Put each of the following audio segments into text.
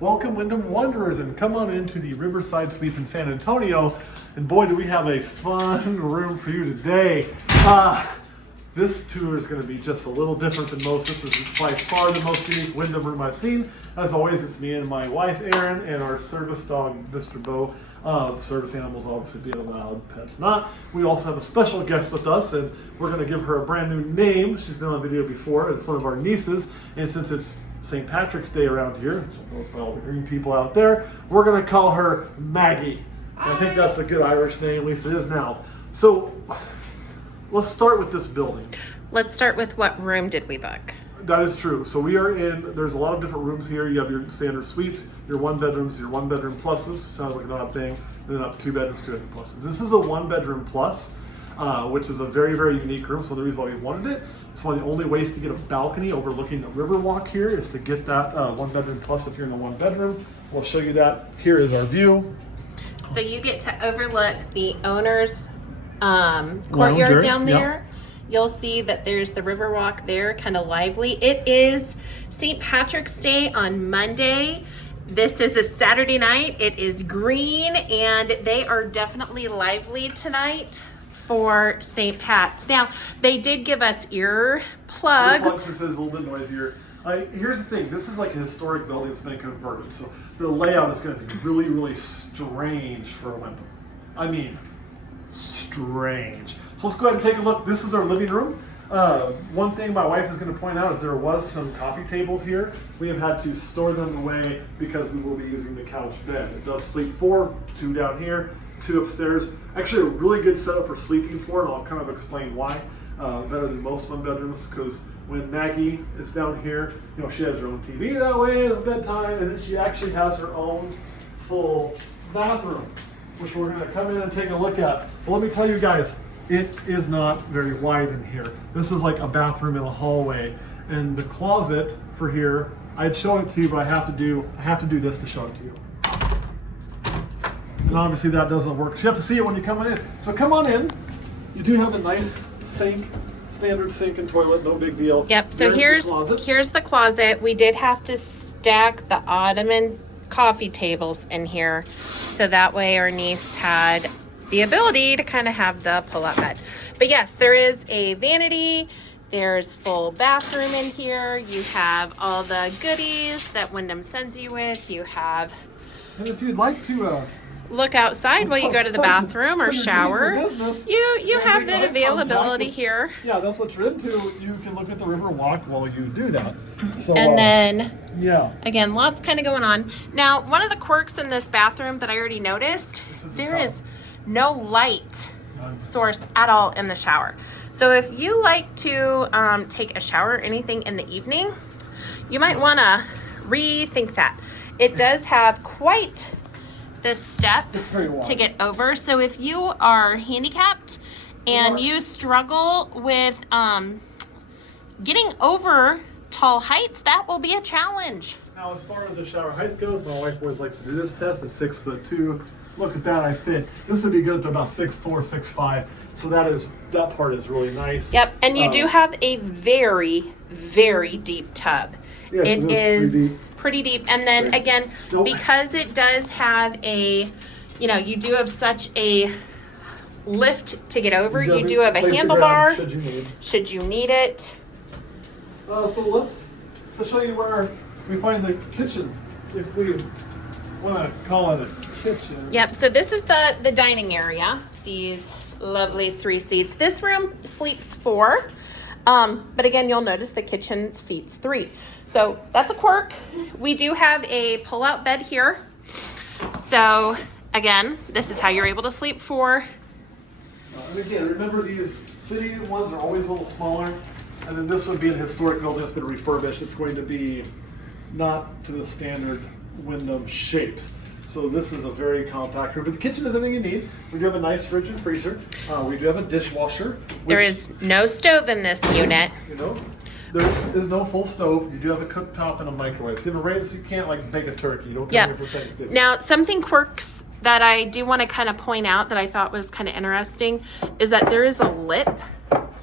Welcome Wyndham Wanderers and come on into the Riverside Suites in San Antonio. And boy, do we have a fun room for you today. This tour is going to be just a little different than most. This is by far the most unique Wyndham room I've seen. As always, it's me and my wife, Erin, and our service dog, Mr. Bo. Service animals obviously being allowed, pets not. We also have a special guest with us, and we're going to give her a brand new name. She's been on video before. It's one of our nieces, and since it's St. Patrick's Day around here, which by all the green people out there, we're going to call her Maggie. And I think that's a good Irish name, at least it is now. So let's start with this building. Let's start with what room did we book? That is true. So we are in, there's a lot of different rooms here. You have your standard suites, your one bedrooms, your one bedroom pluses, sounds like an odd thing, and then up 2 bedrooms, 2 bedroom pluses. This is a 1 bedroom plus, which is a very, very unique room. So the reason why we wanted it, it's one of the only ways to get a balcony overlooking the Riverwalk here is to get that 1 bedroom plus if you're in the 1 bedroom. We'll show you that. Here is our view. So you get to overlook the owner's courtyard down there. Yep. You'll see that there's the Riverwalk there, kind of lively. It is St. Patrick's Day on Monday. This is a Saturday night. It is green, and they are definitely lively tonight for St. Pat's. Now, they did give us ear plugs. This is a little bit noisier. Here's the thing. This is like a historic building that's been converted, so the layout is going to be really, really strange for a Wyndham. I mean, strange. So let's go ahead and take a look. This is our living room. One thing my wife is going to point out is there was some coffee tables here. We have had to store them away because we will be using the couch bed. It does sleep 4, 2 down here, 2 upstairs. Actually, a really good setup for sleeping 4, and I'll kind of explain why. Better than most 1 bedrooms, because when Maggie is down here, you know, she has her own TV that way as bedtime, and then she actually has her own full bathroom, which we're going to come in and take a look at. But let me tell you guys, it is not very wide in here. This is like a bathroom in a hallway, and the closet for here, I'd show it to you, but I have to do this to show it to you. And obviously that doesn't work. So you have to see it when you come in. So come on in. You do have a nice sink, standard sink and toilet, no big deal. Yep, so here's the closet. We did have to stack the ottoman coffee tables in here, so that way our niece had the ability to kind of have the pull-up bed. But yes, there is a vanity. There's full bathroom in here. You have all the goodies that Wyndham sends you with. You have... And if you'd like to... look outside while you go to the bathroom or shower. You have that availability here. Yeah, that's what you're into. You can look at the Riverwalk while you do that. So, and then, yeah, again, lots kind of going on. Now, one of the quirks in this bathroom that I already noticed, there is no light source at all in the shower. So if you like to take a shower or anything in the evening, you might want to rethink that. It does have quite this step to get over. So if you are handicapped and you struggle with getting over tall heights, that will be a challenge. Now, as far as the shower height goes, my wife always likes to do this test at 6'2". Look at that, I fit. This would be good up to about 6'4", 6'5". So that part is really nice. Yep, and you do have a very, very deep tub. Yes, it is pretty deep. And then again, because it does have a, you know, you do have such a lift to get over. You do have a handlebar should you need it. So let's show you where we find the kitchen, if we want to call it a kitchen. Yep, so this is the dining area. These lovely 3 seats. This room sleeps 4. But again, you'll notice the kitchen seats 3. So that's a quirk. We do have a pull-out bed here. So again, this is how you're able to sleep 4. And again, remember these city ones are always a little smaller. And then this would be an historic building that's been refurbished. It's going to be not to the standard Wyndham shapes. So this is a very compact room. But the kitchen is everything you need. We do have a nice fridge and freezer. We do have a dishwasher. There is no stove in this unit. You know, there is no full stove. You do have a cooktop and a microwave. So you have a range, so you can't like bake a turkey. You don't come here for Thanksgiving. Now, something quirks that I do want to kind of point out that I thought was kind of interesting is that there is a lip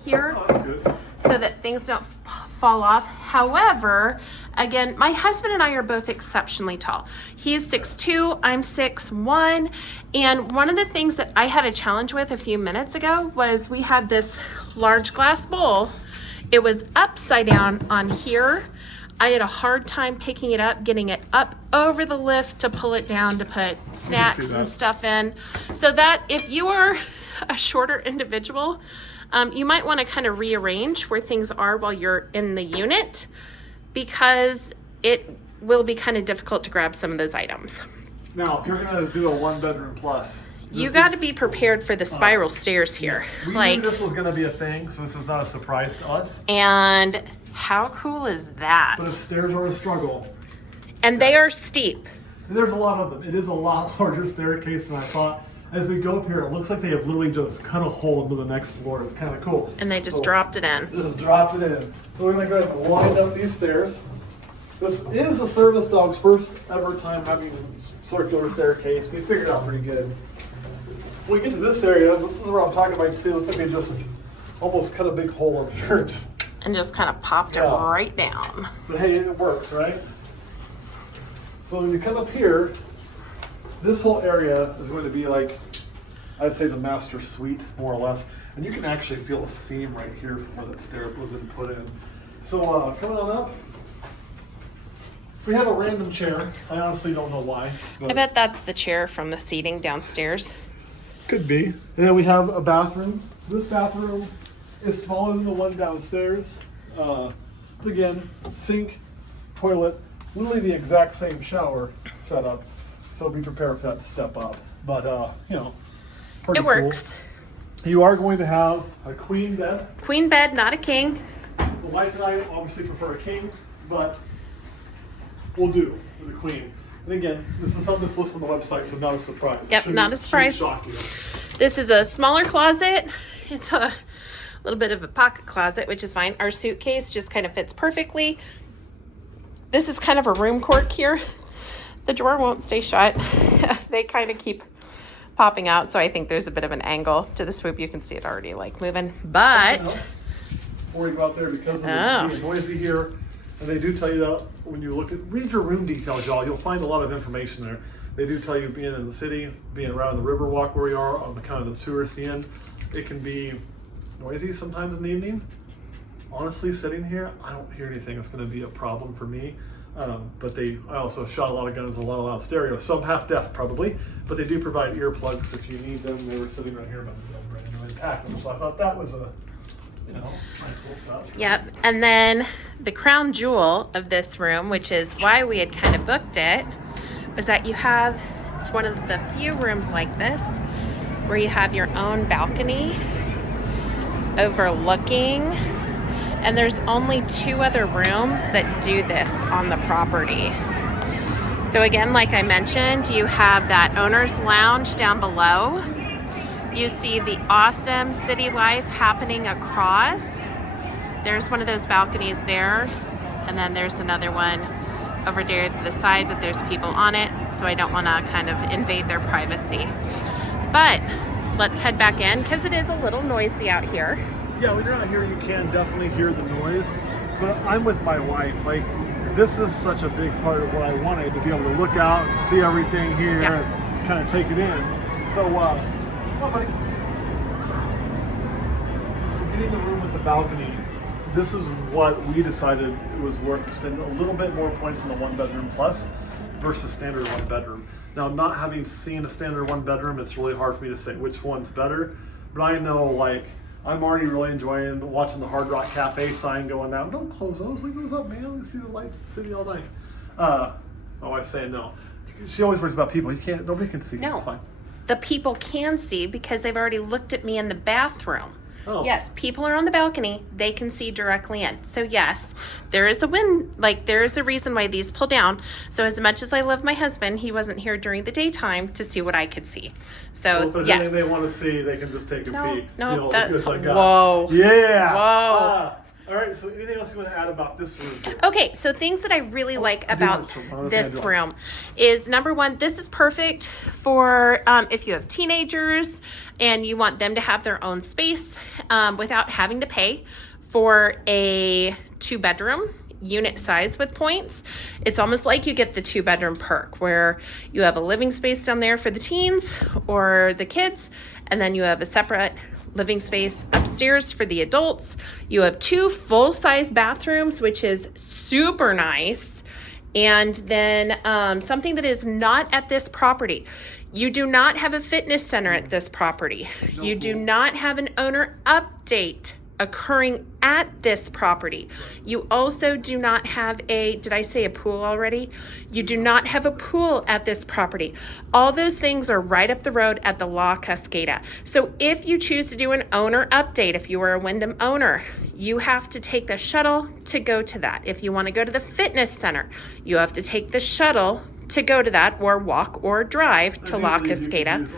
here. Oh, that's good. so that things don't fall off. However, again, my husband and I are both exceptionally tall. He's 6'2", I'm 6'1", and one of the things that I had a challenge with a few minutes ago was we had this large glass bowl. It was upside down on here. I had a hard time picking it up, getting it up over the lift to pull it down to put snacks and stuff in. So that if you are a shorter individual, you might want to kind of rearrange where things are while you're in the unit, because it will be kind of difficult to grab some of those items. Now, if you're going to do a 1-bedroom plus, You got to be prepared for the spiral stairs here. We knew this was going to be a thing, so this is not a surprise to us. And how cool is that? But if stairs are a struggle. And they are steep. There's a lot of them. It is a lot larger staircase than I thought. As we go up here, it looks like they have literally just cut a hole into the next floor. It's kind of cool. And they just dropped it in. Just dropped it in. So we're going to go ahead and wind up these stairs. This is the service dog's first ever time having a circular staircase. We figured it out pretty good. When we get to this area, this is where I'm talking about. You can see it looks like they just almost cut a big hole in here. And just kind of popped it right down. But hey, it works, right? So when you come up here, this whole area is going to be like, I'd say the master suite, more or less. And you can actually feel a seam right here from where that stair was put in. So coming on up, we have a random chair. I honestly don't know why. I bet that's the chair from the seating downstairs. Could be. And then we have a bathroom. This bathroom is smaller than the one downstairs. Again, sink, toilet, literally the exact same shower setup. So be prepared for that to step up. But, pretty It works. Cool. You are going to have a queen bed. Queen bed, not a king. The wife and I obviously prefer a king, but we'll do with a queen. And again, this is something that's listed on the website, so not a surprise. Yep, not a surprise. Shock you. This is a smaller closet. It's a little bit of a pocket closet, which is fine. Our suitcase just kind of fits perfectly. This is kind of a room cork here. The drawer won't stay shut. They kind of keep popping out, so I think there's a bit of an angle to the swoop. You can see it already like moving, but before you go out there, because of the noisy here, and they do tell you that when you read your room details, y'all, you'll find a lot of information there. They do tell you being in the city, being around the river walk where we are on the kind of the touristy end, it can be noisy sometimes in the evening. Honestly, sitting here, I don't hear anything that's going to be a problem for me. But I also shot a lot of guns, a lot of loud stereo. Some half deaf probably, but they do provide earplugs if you need them. They were sitting right here, but I'm ready to unpack them. So I thought that was a nice little touch. Yep. And then the crown jewel of this room, which is why we had kind of booked it, was that it's one of the few rooms like this where you have your own balcony overlooking, and there's only 2 other rooms that do this on the property. So again, like I mentioned, you have that owner's lounge down below. You see the awesome city life happening across. There's one of those balconies there, and then there's another one over there to the side, but there's people on it, so I don't want to kind of invade their privacy. But let's head back in because it is a little noisy out here. Yeah, when you're out here, you can definitely hear the noise, but I'm with my wife. Like, this is such a big part of what I wanted, to be able to look out and see everything here and kind of take it in. So, oh, buddy. So getting the room with the balcony, this is what we decided it was worth to spend a little bit more points on the 1-bedroom plus versus standard 1-bedroom. Now, not having seen a standard 1-bedroom, it's really hard for me to say which one's better, but I know, like, I'm already really enjoying watching the Hard Rock Cafe sign going down. Don't close those, leave those up, man. Let's see the lights of the city all night. My wife's saying no. She always worries about people. Nobody can see. No. It's fine. The people can see because they've already looked at me in the bathroom. Oh. Yes, people are on the balcony. They can see directly in. So yes, there is a reason why these pull down. So as much as I love my husband, he wasn't here during the daytime to see what I could see. So Well, if there's yes. anything they want to see, they can just take a peek. No, See all the that, goods I got. whoa. Yeah. Whoa. All right, so anything else you want to add about this room here? Okay, so things that I really like about this Angela. room is, number one, this is perfect for if you have teenagers and you want them to have their own space without having to pay for a 2-bedroom unit size with points. It's almost like you get the 2-bedroom perk where you have a living space down there for the teens or the kids, and then you have a separate living space upstairs for the adults. You have 2 full-size bathrooms, which is super nice. And then something that is not at this property. You do not have a fitness center at this property. You do not have an owner update occurring at this property. You also do not have did I say a pool already? You do not have a pool at this property. All those things are right up the road at the La Cascada. So if you choose to do an owner update, if you are a Wyndham owner, you have to take the shuttle to go to that. If you want to go to the fitness center, you have to take the shuttle to go to that, or walk or drive to La Cascada.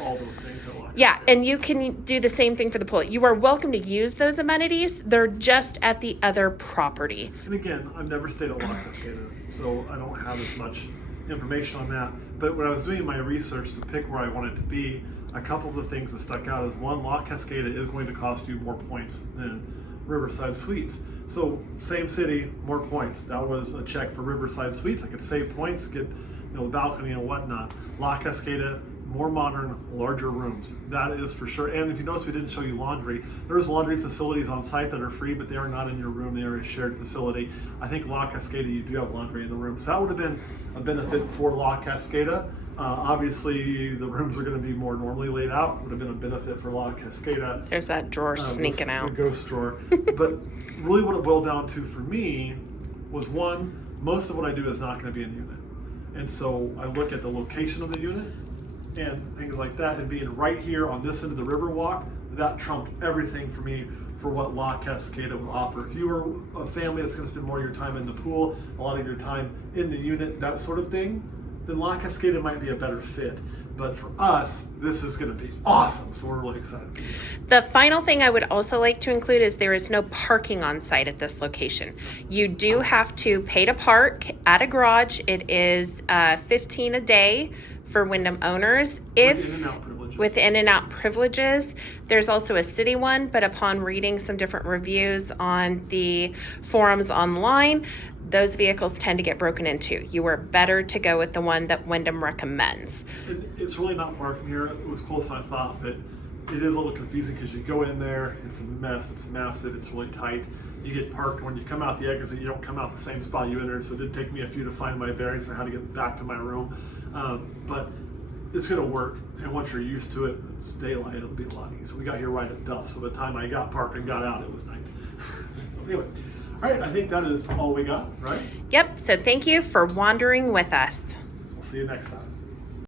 Yeah, and you can do the same thing for the pool. You are welcome to use those amenities. They're just at the other property. And again, I've never stayed at La Cascada, so I don't have as much information on that. But when I was doing my research to pick where I wanted to be, a couple of the things that stuck out is one, La Cascada is going to cost you more points than Riverside Suites. So same city, more points. That was a check for Riverside Suites. I could save points, get the balcony and whatnot. La Cascada, more modern, larger rooms. That is for sure. And if you notice, we didn't show you laundry. There's laundry facilities on site that are free, but they are not in your room. They are a shared facility. I think La Cascada, you do have laundry in the room. So that would have been a benefit for La Cascada. Obviously, the rooms are going to be more normally laid out. Would have been a benefit for La Cascada. There's that drawer sneaking out. The ghost drawer. But really what it boiled down to for me was, one, most of what I do is not going to be in unit. And so I look at the location of the unit and things like that, and being right here on this end of the Riverwalk, that trumped everything for me for what La Cascada would offer. If you were a family that's going to spend more of your time in the pool, a lot of your time in the unit, that sort of thing, then La Cascada might be a better fit. But for us, this is going to be awesome, so we're really excited. The final thing I would also like to include is there is no parking on site at this location. You do have to pay to park at a garage. It is $15 a day for Wyndham owners. With in and out privileges. There's also a city one, but upon reading some different reviews on the forums online, those vehicles tend to get broken into. You are better to go with the one that Wyndham recommends. It's really not far from here. It was closer than I thought, but it is a little confusing because you go in there, it's a mess, it's massive, it's really tight. You get parked. When you come out the exit, you don't come out the same spot you entered, so it did take me a few to find my bearings for how to get back to my room. But it's going to work, and once you're used to it, it's daylight, it'll be a lot easier. We got here right at dusk, so by the time I got parked and got out, it was night. Anyway, all right, I think that is all we got, right? Yep, so thank you for wandering with us. We'll see you next time.